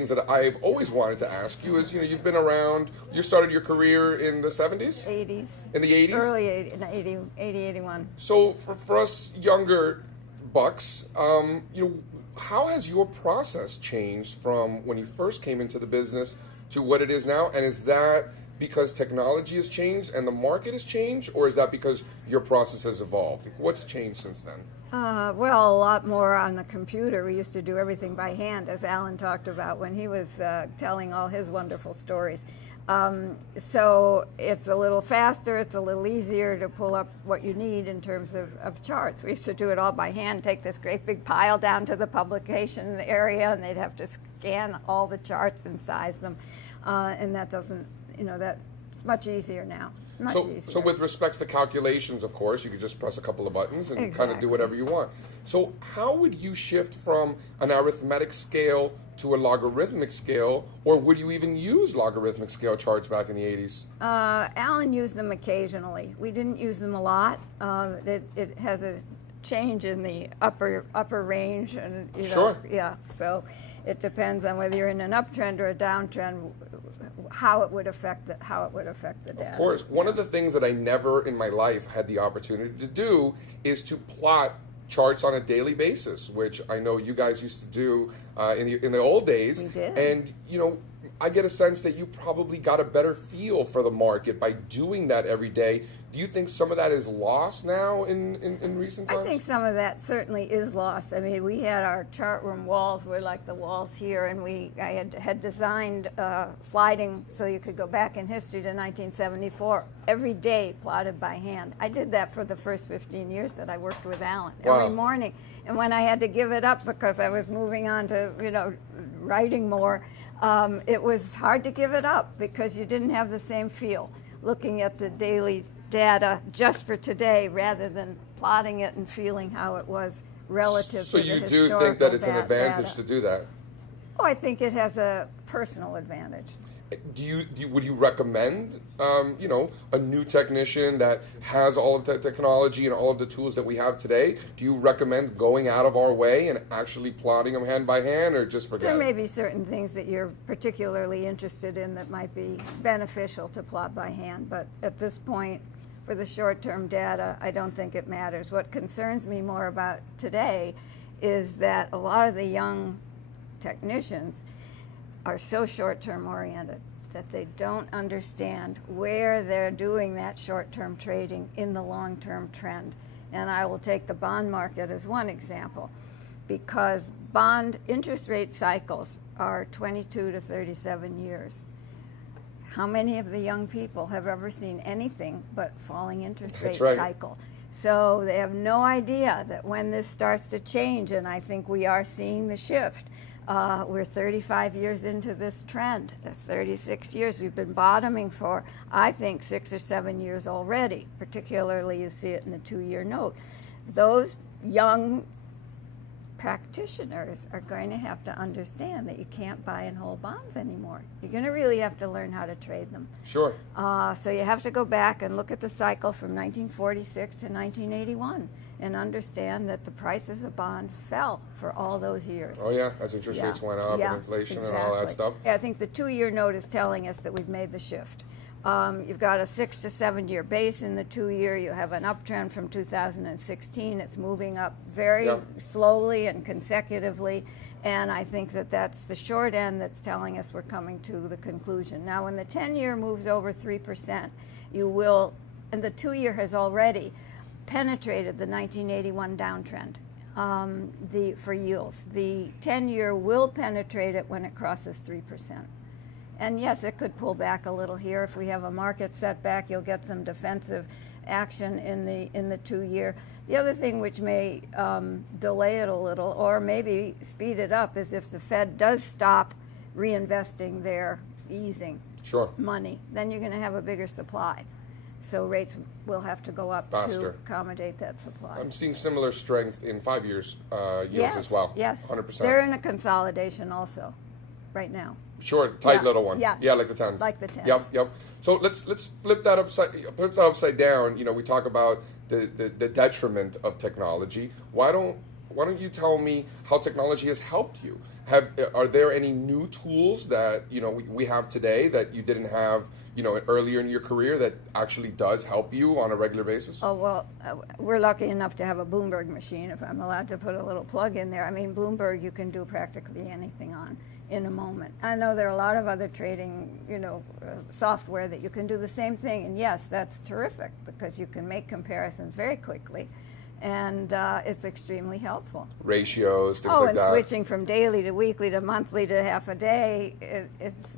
things that I've always wanted to ask you is, you've been around, you started your career in the 70s? 80s. In the 80s? Early 80, 81. So for us younger bucks, how has your process changed from when you first came into the business to what it is now? And is that because technology has changed and the market has changed, or is that because your process has evolved? What's changed since then? Well, a lot more on the computer. We used to do everything by hand, as Alan talked about when he was telling all his wonderful stories. So it's a little faster, it's a little easier to pull up what you need in terms of charts. We used to do it all by hand, take this great big pile down to the publication area, and they'd have to scan all the charts and size them. And that doesn't, that's much easier now. So with respects to calculations, of course, you could just press a couple of buttons and kind of do whatever you want. So how would you shift from an arithmetic scale to a logarithmic scale, or would you even use logarithmic scale charts back in the 80s? Alan used them occasionally. We didn't use them a lot. It has a change in the upper range, and Sure. Yeah. So it depends on whether you're in an uptrend or a downtrend, how it would affect the data. Of course. One of the things that I never in my life had the opportunity to do is to plot charts on a daily basis, which I know you guys used to do in the old days. We did. And, I get a sense that you probably got a better feel for the market by doing that every day. Do you think some of that is lost now in recent times? I think some of that certainly is lost. I mean, we had our chart room walls were like the walls here, and I had designed sliding so you could go back in history to 1974, every day plotted by hand. I did that for the first 15 years that I worked with Alan, Wow. every morning. And when I had to give it up because I was moving on to, writing more, it was hard to give it up because you didn't have the same feel looking at the daily data just for today rather than plotting it and feeling how it was relative to the historical So you do think that it's an advantage to do that? Oh, I think it has a personal advantage. Would you recommend, a new technician that has all of the technology and all of the tools that we have today? Do you recommend going out of our way and actually plotting them hand by hand, or just forget it? There may be certain things that you're particularly interested in that might be beneficial to plot by hand, but at this point, for the short-term data, I don't think it matters. What concerns me more about today is that a lot of the young technicians are so short-term oriented that they don't understand where they're doing that short-term trading in the long-term trend. And I will take the bond market as one example, because bond interest rate cycles are 22 to 37 years. How many of the young people have ever seen anything but falling interest rate cycle? So they have no idea that when this starts to change, and I think we are seeing the shift. We're 35 years into this trend. 36 years. We've been bottoming for, I think, 6 or 7 years already. Particularly, you see it in the 2-year note. Those young practitioners are going to have to understand that you can't buy and hold bonds anymore. You're going to really have to learn how to trade them. Sure. So you have to go back and look at the cycle from 1946 to 1981 and understand that the prices of bonds fell for all those years. Oh yeah, as interest rates went up and inflation and all that stuff. Yeah, I think the 2-year note is telling us that we've made the shift. You've got a 6 to 7 year base in the 2-year. You have an uptrend from 2016. It's moving up very slowly and consecutively. And I think that that's the short end that's telling us we're coming to the conclusion. Now, when the 10-year moves over 3%, you will, and the 2-year has already penetrated the 1981 downtrend for yields. The 10-year will penetrate it when it crosses 3%. And yes, it could pull back a little here. If we have a market setback, you'll get some defensive action in the 2-year. The other thing which may delay it a little or maybe speed it up is if the Fed does stop reinvesting their easing money, then you're going to have a bigger supply. So rates will have to go up to accommodate that supply. I'm seeing similar strength in 5 years yields as well. Yes, 100%. They're in a consolidation also right now. Sure, tight little one. Yeah, like the 10s. Like the 10s. Yep. So let's flip that upside down. We talk about the detriment of technology. Why don't why don't you tell me how technology has helped you? Are there any new tools that we have today that you didn't have earlier in your career that actually does help you on a regular basis? Oh, well, we're lucky enough to have a Bloomberg machine, if I'm allowed to put a little plug in there. I mean, Bloomberg you can do practically anything on in a moment. I know there are a lot of other trading, software that you can do the same thing, and yes, that's terrific because you can make comparisons very quickly. And it's extremely helpful. Ratios, things like that. Oh, and switching from daily to weekly to monthly to half a day,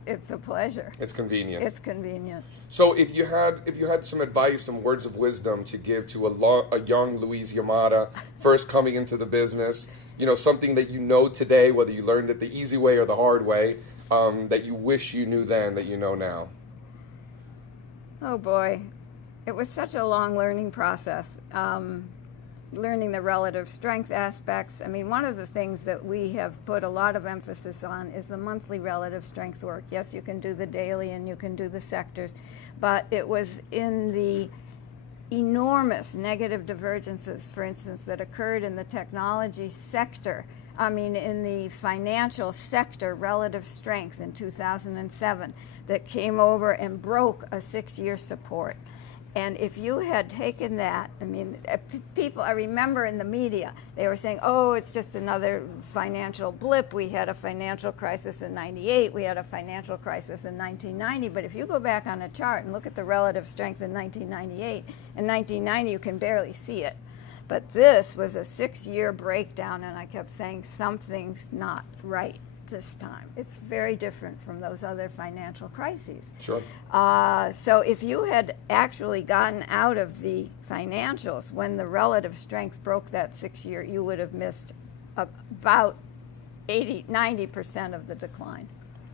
it's a pleasure. It's convenient. It's convenient. So if you had some advice, some words of wisdom to give to a young Louise Yamada first coming into the business, something that today, whether you learned it the easy way or the hard way, that you wish you knew then that you know now. Oh boy, it was such a long learning process. Learning the relative strength aspects. I mean, one of the things that we have put a lot of emphasis on is the monthly relative strength work. Yes, you can do the daily and you can do the sectors, but it was in the enormous negative divergences, for instance, that occurred in the technology sector. I mean, in the financial sector, relative strength in 2007 that came over and broke a 6-year support. And if you had taken that, I mean, people, I remember in the media, they were saying, oh, it's just another financial blip. We had a financial crisis in 98. We had a financial crisis in 1990. But if you go back on a chart and look at the relative strength in 1998, in 1990 you can barely see it. But this was a 6-year breakdown, and I kept saying, something's not right this time. It's very different from those other financial crises. Sure. So if you had actually gotten out of the financials when the relative strength broke that 6-year, you would have missed about 90% of the decline.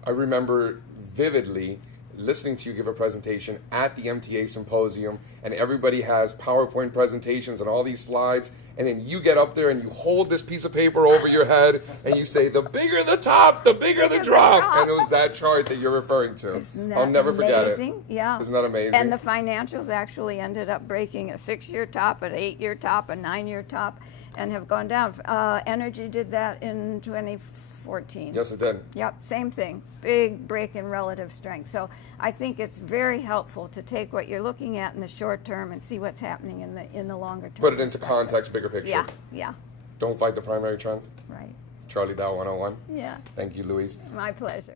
I remember vividly listening to you give a presentation at the MTA symposium, and everybody has PowerPoint presentations and all these slides, and then you get up there and you hold this piece of paper over your head and you say, the bigger the top, the bigger the drop. And it was that chart that you're referring to. Isn't that I'll never forget it. amazing? Yeah. Isn't that amazing? And the financials actually ended up breaking a 6-year top, an 8-year top, a 9-year top, and have gone down. Energy did that in 2014. Yes, it did. Yep, same thing. Big break in relative strength. So I think it's very helpful to take what you're looking at in the short term and see what's happening in the longer term. Put it into context, bigger picture. Yeah, yeah. Don't fight the primary trend. Right. Charlie Dow 101. Yeah. Thank you, Louise. My pleasure.